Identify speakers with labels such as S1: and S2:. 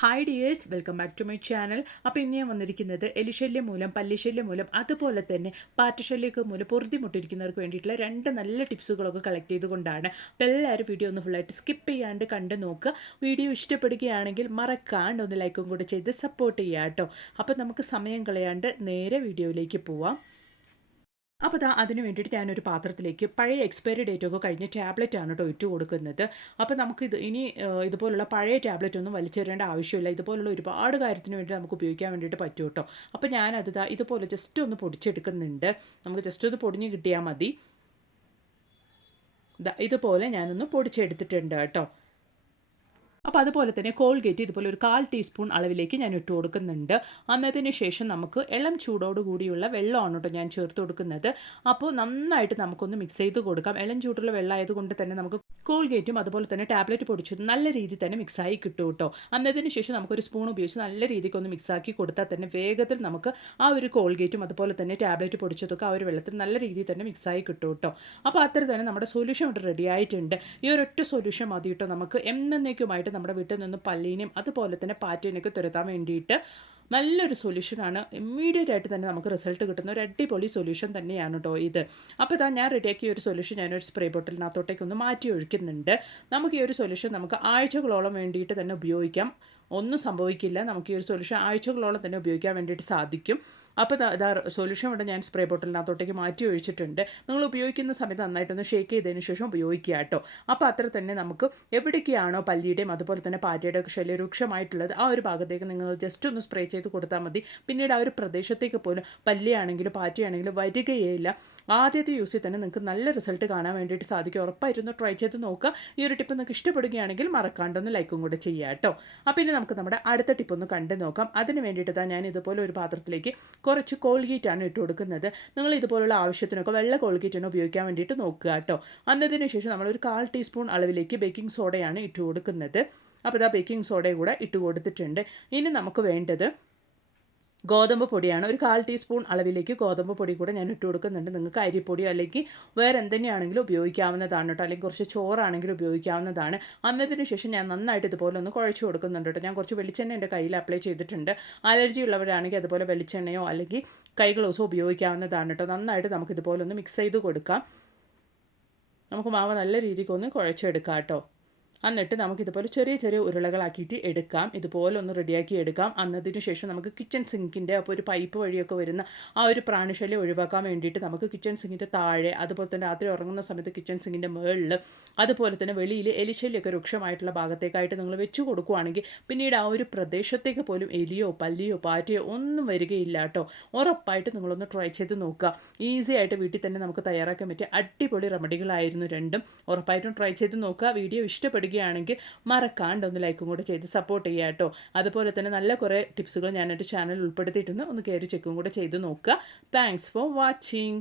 S1: Hi dears welcome back to my channel അപ്പോൾ ഇന്ന് ഞാൻ വന്നിരിക്കുന്നത് എലിശല്യം മൂലം പല്ലിശല്യം മൂലം അതുപോലെ തന്നെ പാറ്റശല്യമൊക്കെ മൂലം പൊറുതിമുട്ടിരിക്കുന്നവർക്ക് വേണ്ടിയിട്ടുള്ള രണ്ട് നല്ല ടിപ്സുകളൊക്കെ കളക്ട് ചെയ്തുകൊണ്ടാണ്. അപ്പോൾ എല്ലാവരും വീഡിയോ ഒന്ന് ഫുള്ളായിട്ട് സ്കിപ്പ് ചെയ്യാണ്ട് കണ്ട് നോക്കുക വീഡിയോ ഇഷ്ടപ്പെടുകയാണെങ്കിൽ മറക്കാണ്ട് ഒന്ന് ലൈക്കും കൂടെ ചെയ്ത് സപ്പോർട്ട് ചെയ്യാം കേട്ടോ അപ്പോൾ നമുക്ക് സമയം കളയാണ്ട് നേരെ വീഡിയോയിലേക്ക് പോവാം. അപ്പോൾ ദാ അതിന് വേണ്ടിയിട്ട് ഞാനൊരു പാത്രത്തിലേക്ക് പഴയ എക്സ്പയറി ഡേറ്റ് ഒക്കെ കഴിഞ്ഞ ടാബ്ലറ്റ് ആണ് കേട്ടോ ഇട്ട് കൊടുക്കുന്നത്. അപ്പോൾ നമുക്കിത് ഇനി ഇതുപോലുള്ള പഴയ ടാബ്ലറ്റ് ഒന്നും വലിച്ചെറിയേണ്ട ആവശ്യമില്ല. ഇതുപോലുള്ള ഒരുപാട് കാര്യത്തിന് വേണ്ടി നമുക്ക് ഉപയോഗിക്കാൻ വേണ്ടിയിട്ട് പറ്റും കേട്ടോ അപ്പോൾ ഞാനത് ദാ ഇതുപോലെ ജസ്റ്റ് ഒന്ന് പൊടിച്ചെടുക്കുന്നുണ്ട്. നമുക്ക് ജസ്റ്റ് ഒന്ന് പൊടിഞ്ഞ് കിട്ടിയാൽ മതി. ഇതുപോലെ ഞാനൊന്ന് പൊടിച്ചെടുത്തിട്ടുണ്ട് കേട്ടോ അപ്പോൾ അതുപോലെ തന്നെ കോൾഗേറ്റ് ഇതുപോലെ ഒരു കാൽ ടീസ്പൂൺ അളവിലേക്ക് ഞാൻ ഇട്ട് കൊടുക്കുന്നുണ്ട്. അന്നതിന് ശേഷം നമുക്ക് ഇളം ചൂടോട് കൂടിയുള്ള വെള്ളമാണ് കേട്ടോ ഞാൻ ചേർത്ത് കൊടുക്കുന്നത്. അപ്പോൾ നന്നായിട്ട് നമുക്കൊന്ന് മിക്സ് ചെയ്ത് കൊടുക്കാം. ഇളം ചൂടുള്ള വെള്ളം ആയതുകൊണ്ട് തന്നെ നമുക്ക് കോൾഗേറ്റും അതുപോലെ തന്നെ ടാബ്ലറ്റ് പൊടിച്ചത് നല്ല രീതിയിൽ തന്നെ മിക്സായി കിട്ടും കേട്ടോ. അന്നതിന് ശേഷം നമുക്കൊരു സ്പൂൺ ഉപയോഗിച്ച് നല്ല രീതിക്ക് ഒന്ന് മിക്സാക്കി കൊടുത്താൽ തന്നെ വേഗത്തിൽ നമുക്ക് ആ ഒരു കോൾഗേറ്റും അതുപോലെ തന്നെ ടാബ്ലറ്റ് പൊടിച്ചതൊക്കെ ആ ഒരു വെള്ളത്തിൽ നല്ല രീതിയിൽ തന്നെ മിക്സായി കിട്ടും കേട്ടോ. അപ്പോൾ അത്ര തന്നെ നമ്മുടെ സൊല്യൂഷൻ ഇവിടെ റെഡി ആയിട്ടുണ്ട്. ഈ ഒരൊറ്റ സൊല്യൂഷൻ മതി കേട്ടോ നമുക്ക്. എന്നേക്കുമായിട്ട് നമ്മുടെ വീട്ടിൽ നിന്ന് പല്ലീനെയും അതുപോലെ തന്നെ പാറ്റേനെയൊക്കെ തുരത്താൻ വേണ്ടിയിട്ട് നല്ലൊരു സൊല്യൂഷനാണ് ഇമ്മീഡിയറ്റ് ആയിട്ട് തന്നെ നമുക്ക് റിസൾട്ട് കിട്ടുന്ന ഒരു അടിപൊളി സൊല്യൂഷൻ തന്നെയാണ് കേട്ടോ ഇത്. അപ്പോൾ ഇതാ ഞാൻ റെഡിയാക്കിയ ഒരു സൊല്യൂഷൻ ഞാനൊരു സ്പ്രേ ബോട്ടിലിനകത്തോട്ടേക്ക് ഒന്ന് മാറ്റി ഒഴിക്കുന്നുണ്ട്. നമുക്ക് ഈ ഒരു സൊല്യൂഷൻ നമുക്ക് ആഴ്ചകളോളം വേണ്ടിയിട്ട് തന്നെ ഉപയോഗിക്കാം. ഒന്നും സംഭവിക്കില്ല. നമുക്ക് ഈ ഒരു സൊല്യൂഷൻ ആഴ്ചകളോളം തന്നെ ഉപയോഗിക്കാൻ വേണ്ടിയിട്ട് സാധിക്കും. അപ്പോൾ ഇതാ സൊല്യൂഷൻ ഇവിടെ ഞാൻ സ്പ്രേ ബോട്ടിലിനകത്തോട്ടേക്ക് മാറ്റി ഒഴിച്ചിട്ടുണ്ട്. നിങ്ങൾ ഉപയോഗിക്കുന്ന സമയത്ത് നന്നായിട്ടൊന്ന് ഷേക്ക് ചെയ്തതിന് ശേഷം ഉപയോഗിക്കുക കേട്ടോ. അപ്പോൾ അത്ര തന്നെ നമുക്ക് എവിടേക്കാണോ പല്ലിയുടെയും അതുപോലെ തന്നെ പാറ്റയുടെ ഒക്കെ ശല്യം രൂക്ഷമായിട്ടുള്ളത് ആ ഒരു ഭാഗത്തേക്ക് നിങ്ങൾ ജസ്റ്റ് ഒന്ന് സ്പ്രേ ചെയ്ത് കൊടുത്താൽ മതി. പിന്നീട് ആ ഒരു പ്രദേശത്തേക്ക് പോലും പല്ലിയാണെങ്കിലും പാറ്റയാണെങ്കിലും വരികയില്ല ആദ്യത്തെ യൂസിൽ തന്നെ നിങ്ങൾക്ക് നല്ല റിസൾട്ട് കാണാൻ വേണ്ടിയിട്ട് സാധിക്കും. ഉറപ്പായിട്ടൊന്ന് ട്രൈ ചെയ്ത് നോക്കുക. ഈ ഒരു ടിപ്പ് നിങ്ങൾക്ക് ഇഷ്ടപ്പെടുകയാണെങ്കിൽ മറക്കാണ്ടൊന്ന് ലൈക്കും കൂടെ ചെയ്യുക കേട്ടോ. അപ്പോൾ പിന്നെ നമുക്ക് നമ്മുടെ അടുത്ത ടിപ്പ് ഒന്ന് കണ്ടു നോക്കാം. അതിന് വേണ്ടിയിട്ട് ഞാൻ ഇതുപോലെ ഒരു പാത്രത്തിലേക്ക് കുറച്ച് കോൾഗേറ്റാണ് ഇട്ട് കൊടുക്കുന്നത്. നിങ്ങൾ ഇതുപോലുള്ള ആവശ്യത്തിനൊക്കെ വെള്ള കോൾഗേറ്റ് ആണ് ഉപയോഗിക്കാൻ വേണ്ടിയിട്ട് നോക്കുക കേട്ടോ. അന്നതിന് ശേഷം നമ്മൾ ഒരു കാൽ ടീസ്പൂൺ അളവിലേക്ക് ബേക്കിംഗ് സോഡയാണ് ഇട്ട് കൊടുക്കുന്നത്. അപ്പോൾ ഇതാ ബേക്കിംഗ് സോഡയും കൂടെ ഇട്ട് കൊടുത്തിട്ടുണ്ട്. ഇനി നമുക്ക് വേണ്ടത് ഗോതമ്പ് പൊടിയാണ്. ഒരു കാൽ ടീസ്പൂൺ അളവിലേക്ക് ഗോതമ്പ് പൊടി കൂടെ ഞാൻ ഇട്ട് കൊടുക്കുന്നുണ്ട്. നിങ്ങൾക്ക് അരിപ്പൊടിയോ അല്ലെങ്കിൽ വേറെ എന്തെങ്കിലും ഉപയോഗിക്കാവുന്നതാണ് കേട്ടോ. അല്ലെങ്കിൽ കുറച്ച് ചോറാണെങ്കിലും ഉപയോഗിക്കാവുന്നതാണ്. അന്നതിന് ശേഷം ഞാൻ നന്നായിട്ട് ഇതുപോലെ ഒന്ന് കുഴച്ച് കൊടുക്കുന്നുണ്ട് കേട്ടോ. ഞാൻ കുറച്ച് വെളിച്ചെണ്ണ എന്റെ കയ്യിൽ അപ്ലൈ ചെയ്തിട്ടുണ്ട്. അലർജി ഉള്ളവരാണെങ്കിൽ അതുപോലെ വെളിച്ചെണ്ണയോ അല്ലെങ്കിൽ കൈ ഗ്ലൗസോ ഉപയോഗിക്കാവുന്നതാണ് കേട്ടോ. നന്നായിട്ട് നമുക്ക് ഇതുപോലെ ഒന്ന് മിക്സ് ചെയ്ത് കൊടുക്കാം. നമുക്ക് മാവ് നല്ല രീതിക്ക് ഒന്ന് കുഴച്ചെടുക്കാം കേട്ടോ. എന്നിട്ട് നമുക്ക് ഇതുപോലെ ചെറിയ ചെറിയ ഉരുളകളാക്കിയിട്ട് എടുക്കാം. ഇതുപോലെ ഒന്ന് റെഡിയാക്കി എടുക്കാം. അന്നതിന് ശേഷം നമുക്ക് കിച്ചൺ സിങ്കിന്റെ അപ്പോൾ ഒരു പൈപ്പ് വഴിയൊക്കെ വരുന്ന ആ ഒരു പ്രാണിശല്യം ഒഴിവാക്കാൻ വേണ്ടിയിട്ട് നമുക്ക് കിച്ചൺ സിങ്കിന്റെ താഴെ അതുപോലെ തന്നെ രാത്രി ഉറങ്ങുന്ന സമയത്ത് കിച്ചൺ സിങ്കിന്റെ മുകളിൽ അതുപോലെ തന്നെ വെളിയിൽ എലിശല്യമൊക്കെ രൂക്ഷമായിട്ടുള്ള ഭാഗത്തേക്കായിട്ട് നിങ്ങൾ വെച്ച് കൊടുക്കുകയാണെങ്കിൽ പിന്നീട് ആ ഒരു പ്രദേശത്തേക്ക് പോലും എലിയോ പല്ലിയോ പാറ്റയോ ഒന്നും വരികയില്ല കേട്ടോ. ഉറപ്പായിട്ട് നിങ്ങളൊന്ന് ട്രൈ ചെയ്ത് നോക്കുക. ഈസി ആയിട്ട് വീട്ടിൽ തന്നെ നമുക്ക് തയ്യാറാക്കാൻ പറ്റിയ അടിപൊളി റെമഡികളായിരുന്നു രണ്ടും. ഉറപ്പായിട്ടും ട്രൈ ചെയ്ത് നോക്കുക. വീഡിയോ ഇഷ്ടപ്പെടുകയാണെങ്കിൽ മറക്കാണ്ട് ഒന്ന് ലൈക്കും കൂടെ ചെയ്ത് സപ്പോർട്ട് ചെയ്യുക കേട്ടോ. അതുപോലെ തന്നെ നല്ല കുറേ ടിപ്സുകൾ ഞാൻ എന്റെ ചാനൽ ഉൾപ്പെടുത്തിയിട്ടുണ്ട്. ഒന്ന് കയറി ചെക്കും കൂടെ ചെയ്ത് നോക്കുക. Thanks for watching